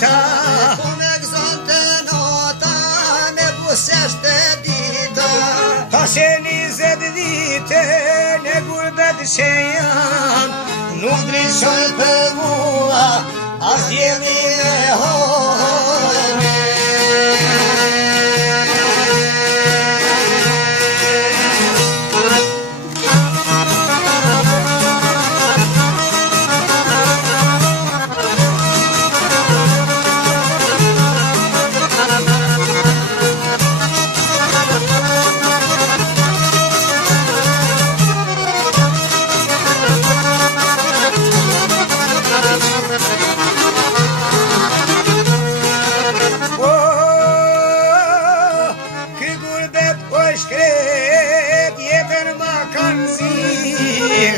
dita. Po me gëzon të nota, me busesh të dita. Ta se 20 vite në gurbet që jam, nuk drishon për mua, as jemi me hojme.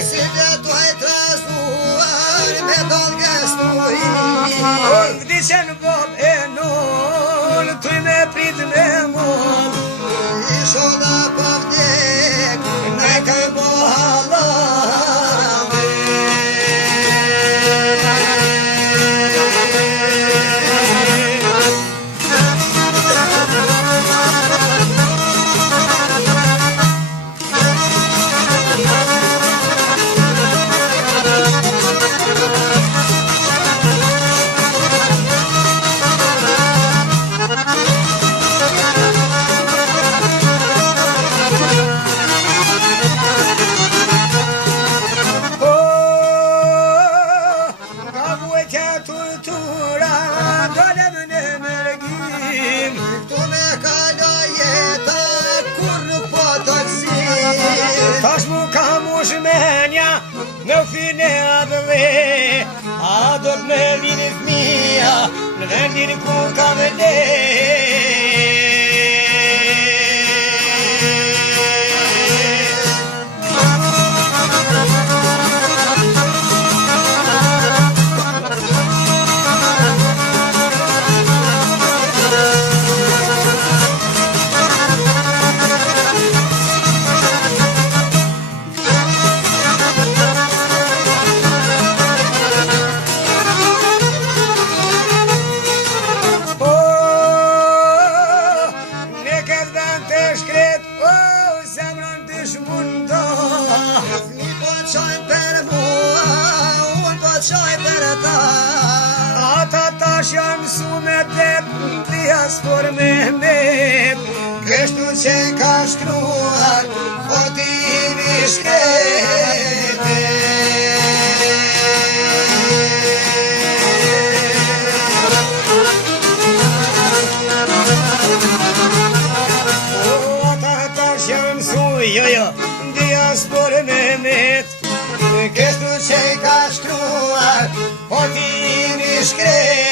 Si dhe duaj të zduar me dolge stuhi. Vdicen bob e non, tuj me prit me mon. I shola po vdek, najtë po halame. Tash mu ka mu shmenja në fine atë dhe, a do të me vini fmija në vendin ku ka me le. Ata tash janë mësu me det, t'jas por Mehmet, kështu që ka shkruar, fotimi shkrete. Ata tash janë mësu, t'jas por Mehmet, kështu që ka shkruar, fotimi shkrete.